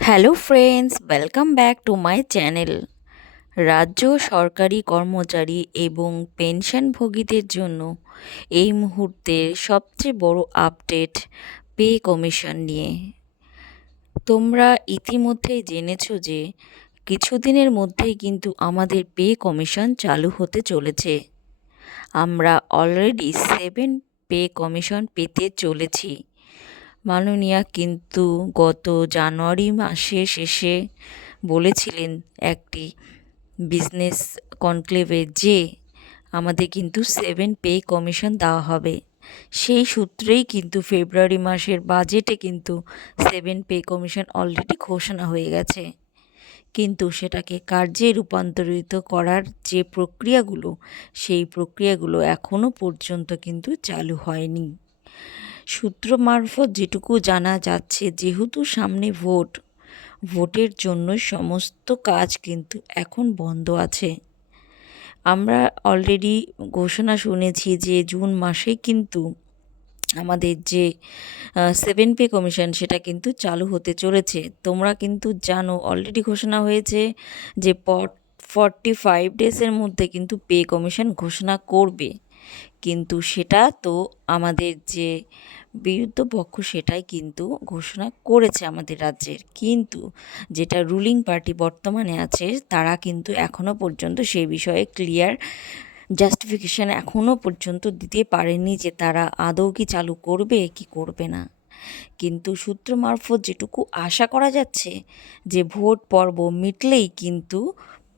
Hello friends, welcome back to my channel. রাজ্য সরকারি কর্মচারী এবং পেনশনভোগীদের জন্য এই মুহূর্তের সবচেয়ে বড় আপডেট পে কমিশন নিয়ে। তোমরা ইতিমধ্যেই জেনেছো যে কিছুদিনের মধ্যেই কিন্তু আমাদের পে কমিশন চালু হতে চলেছে। আমরা অলরেডি 7 পে কমিশন পেতে চলেছি। মাননীয়া কিন্তু গত জানুয়ারি মাসের শেষে বলেছিলেন একটি বিজনেস কনক্লেভে যে আমাদের কিন্তু 7 পে কমিশন দেওয়া হবে। সেই সূত্রেই কিন্তু ফেব্রুয়ারি মাসের বাজেটে কিন্তু 7 পে কমিশন অলরেডি ঘোষণা হয়ে গেছে, কিন্তু সেটাকে কার্যে রূপান্তরিত করার যে প্রক্রিয়াগুলো, সেই প্রক্রিয়াগুলো এখনও পর্যন্ত কিন্তু চালু হয়নি। সূত্র মারফত যেটুকু জানা যাচ্ছে, যেহেতু সামনে ভোটের জন্য সমস্ত কাজ কিন্তু এখন বন্ধ আছে। আমরা অলরেডি ঘোষণা শুনেছি যে জুন মাসে কিন্তু আমাদের যে 7 পে কমিশন সেটা কিন্তু চালু হতে চলেছে। তোমরা কিন্তু জানো অলরেডি ঘোষণা হয়েছে যে 45 ডেজের মধ্যে কিন্তু পে কমিশন ঘোষণা করবে, কিন্তু সেটা তো আমাদের যে বিরুদ্ধ পক্ষ সেটাই কিন্তু ঘোষণা করেছে আমাদের রাজ্যের, কিন্তু যেটা রুলিং পার্টি বর্তমানে আছে তারা কিন্তু এখনও পর্যন্ত সেই বিষয়ে ক্লিয়ার জাস্টিফিকেশান এখনও পর্যন্ত দিতে পারেনি যে তারা আদৌ কি চালু করবে কি করবে না। কিন্তু সূত্র মারফত যেটুকু আশা করা যাচ্ছে যে ভোট পর্ব মিটলেই কিন্তু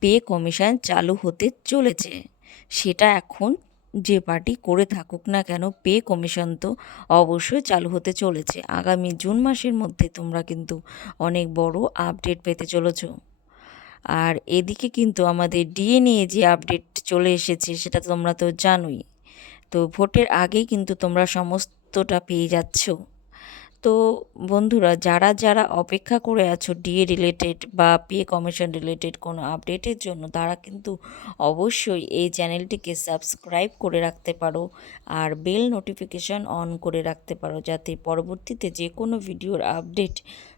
পে কমিশন চালু হতে চলেছে। সেটা এখন যে পার্টি করে থাকুক না কেন, পে কমিশন তো অবশ্যই চালু হতে চলেছে। আগামী জুন মাসের মধ্যে তোমরা কিন্তু অনেক বড় আপডেট পেতে চলেছো। আর এদিকে কিন্তু আমাদের ডিএ নিয়ে যে আপডেট চলে এসেছে সেটা তোমরা তো জানোই। তো ভোটের আগেই কিন্তু তোমরা সমস্তটা পেয়ে যাচ্ছ। তো বন্ধুরা, যারা যারা অপেক্ষা করে আছো ডিএ রিলেটেড বা পে কমিশন রিলেটেড কোনো আপডেটের জন্য, তারা কিন্তু অবশ্যই এই চ্যানেলটিকে সাবস্ক্রাইব করে রাখতে পারো আর বেল নোটিফিকেশন অন করে রাখতে পারো, যাতে পরবর্তীতে যে কোনো ভিডিওর আপডেট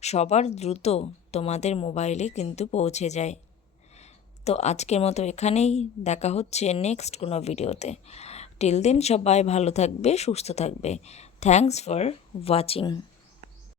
সবার দ্রুত তোমাদের মোবাইলে কিন্তু পৌঁছে যায়। তো আজকের মতো এখানেই, দেখা হচ্ছে নেক্সট কোনো ভিডিওতে। টিল দিন সবাই ভালো থাকবে, সুস্থ থাকবে। Thanks for watching.